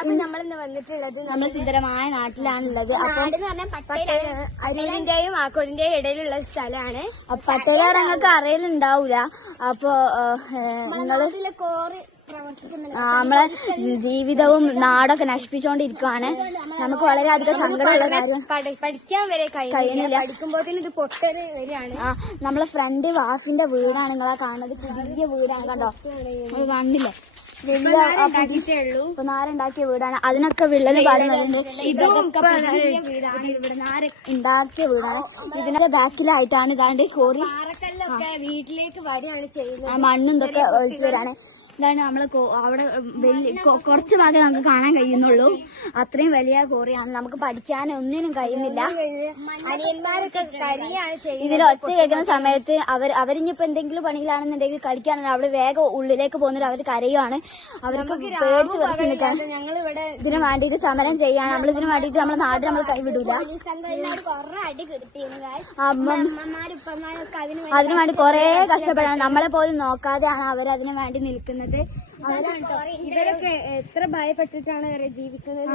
അപ്പൊ നമ്മളിന്ന് വന്നിട്ടുള്ളത് നമ്മുടെ സുന്ദരമായ നാട്ടിലാണുള്ളത്. അപ്പൊ അരൂരിന്റെയും ആക്കോടിന്റെയും ഇടയിലുള്ള സ്ഥലമാണ്. പട്ടേല ഞങ്ങൾക്ക് അറിയലുണ്ടാവൂല. അപ്പൊ നിങ്ങള് നമ്മളെ ജീവിതവും നാടൊക്കെ നശിപ്പിച്ചോണ്ടിരിക്കുവാണ്. നമുക്ക് വളരെയധികം സങ്കടമുള്ള കാര്യം. പഠിക്കാൻ വരെ കഴിയുന്നില്ല. പഠിക്കുമ്പോഴത്തേന് ഇത് പൊട്ടല് വരെയാണ്. നമ്മളെ ഫ്രണ്ട് വാഫിന്റെ വീടാണ് നിങ്ങളാ കാണുന്നത്. പുതിയ വീടാണ്, കണ്ടോ? നിങ്ങൾ കണ്ടില്ലേ? നാരുണ്ടാക്കിയ വീടാണ്. അതിനൊക്കെ വിള്ളല് പാടുന്നുണ്ട്. ഉണ്ടാക്കിയ വീടാണ്. ഇതിനൊക്കെ ബാക്കിലായിട്ടാണ് ഇതാണ്ട് കോറി വീട്ടിലേക്ക് വരികയാണ് ചെയ്യുന്നത്. ആ മണ്ണും ഇതൊക്കെ ഒഴിച്ചു വരാണ്. ഇതാണ് നമ്മള് അവിടെ കുറച്ച് ഭാഗം നമുക്ക് കാണാൻ കഴിയുന്നുള്ളൂ. അത്രയും വലിയ കോറിയാണ്. നമുക്ക് പഠിക്കാൻ ഒന്നിനും കഴിയുന്നില്ല. ഇതിൽ ഒച്ച കേൾക്കുന്ന സമയത്ത് അവരിഞ്ഞിപ്പോ എന്തെങ്കിലും പണിയിലാണെന്നുണ്ടെങ്കിൽ കളിക്കാണെങ്കിൽ അവിടെ വേഗം ഉള്ളിലേക്ക് പോകുന്നില്ല. അവർ കരയുവാണ്. അവർക്ക് പേടിച്ച് പറിച്ച് നിൽക്കാൻ. ഇതിനു വേണ്ടിയിട്ട് സമരം ചെയ്യാണ്. നമ്മൾ ഇതിനു വേണ്ടിയിട്ട് നമ്മളെ നാട് നമ്മൾ കൈവിടൂല. അതിനു വേണ്ടി കുറെ കഷ്ടപ്പെടാണ്. നമ്മളെ പോലും നോക്കാതെയാണ് അവരതിനു വേണ്ടി നിൽക്കുന്നത്. ഇവരൊക്കെ എത്ര ഭയപ്പെട്ടിട്ടാണ് ജീവിക്കുന്നത്.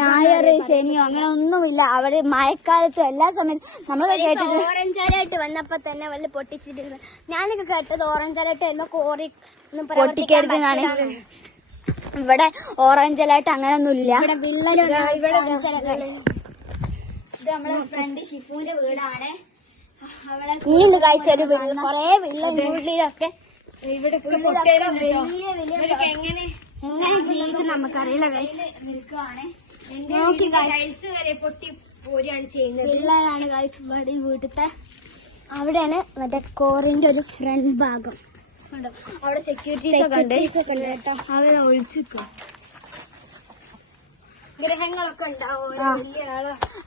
ഞായർ ശനിയോ അങ്ങനെ ഒന്നുമില്ല. അവിടെ മഴക്കാലത്തും എല്ലാ സമയത്തും നമ്മൾ കേട്ടത് ഓറഞ്ച് അലർട്ട് വന്നപ്പോ തന്നെ വല്ല പൊട്ടിച്ചിട്ടുണ്ട്. ഞാനൊക്കെ കേട്ടത് ഓറഞ്ച് അലർട്ട് വരുമ്പോ കോറി പൊട്ടിക്കരുതെന്നാണ്. ഇവിടെ ഓറഞ്ച് അലർട്ട് അങ്ങനെയൊന്നുമില്ല. ഇത് നമ്മളെ ഫ്രണ്ട് ഷിഫുവിന്റെ വീടാണ്. കൊറേ വീട്ടിലൊക്കെ എങ്ങനെ ജീവിക്കും നമുക്കറിയില്ല. നിൽക്കുവാണ് പൊട്ടി പോരുകയാണ് ചെയ്യുന്നത്. പിള്ളേരാണ് ഇവിടെ വീട്ടിലത്തെ. അവിടെയാണ് മറ്റേ കോറിന്റെ ഒരു ഫ്രണ്ട് ഭാഗം. അവിടെ സെക്യൂരിറ്റീസ് ഒക്കെ ഉണ്ട് കേട്ടോ. അവരെ ഒഴിച്ചിരിക്കും. ഗ്രഹങ്ങളൊക്കെ ഉണ്ടാവും.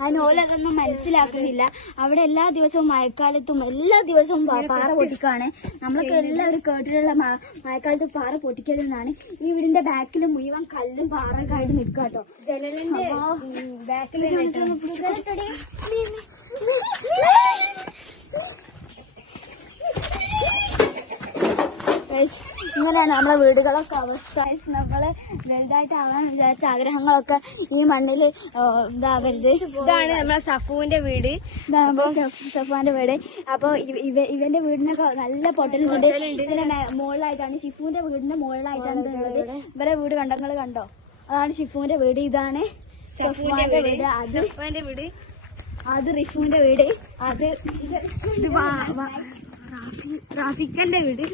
അതിന് ഓലതൊന്നും മനസ്സിലാക്കുന്നില്ല. അവിടെ എല്ലാ ദിവസവും മഴക്കാലത്തും എല്ലാ ദിവസവും പാറ പൊട്ടിക്കാണ്. നമ്മളൊക്കെ എല്ലാവരും കേട്ടിട്ടുള്ള മഴക്കാലത്ത് പാറ പൊട്ടിക്കരുതെന്നാണ്. ഈ വീടിന്റെ ബാക്കിൽ മുഴുവൻ കല്ലും പാറൊക്കെ ആയിട്ട് നിൽക്കുക കേട്ടോ. ജനലിന്റെ ബാക്കിൽ ഇങ്ങനെയാണ് നമ്മളെ വീടുകളൊക്കെ അവസ്ഥ. നമ്മള് വലുതായിട്ടാവാൻ വിചാരിച്ച ആഗ്രഹങ്ങളൊക്കെ ഈ മണ്ണില് ഇതാവരുത്. ഇതാണ് നമ്മളെ സഫുവിന്റെ വീട്. ഇതാണ് നമ്മളെ സഫുവിന്റെ വീട്. അപ്പൊ ഇവന്റെ വീടിനൊക്കെ നല്ല പൊട്ടലുണ്ട്. ഇതിന്റെ മുകളിലായിട്ടാണ് ഷിഫുവിന്റെ വീടിന്റെ മുകളിലായിട്ടാണ് ഉള്ളത്. ഇവരെ വീട് കണ്ടങ്ങൾ കണ്ടോ? അതാണ് ഷിഫുവിന്റെ വീട്. ഇതാണ് സഫുവിന്റെ വീട്. അത് റിഫുവിന്റെ വീട്. അത് റാഫിക്കന്റെ വീട്.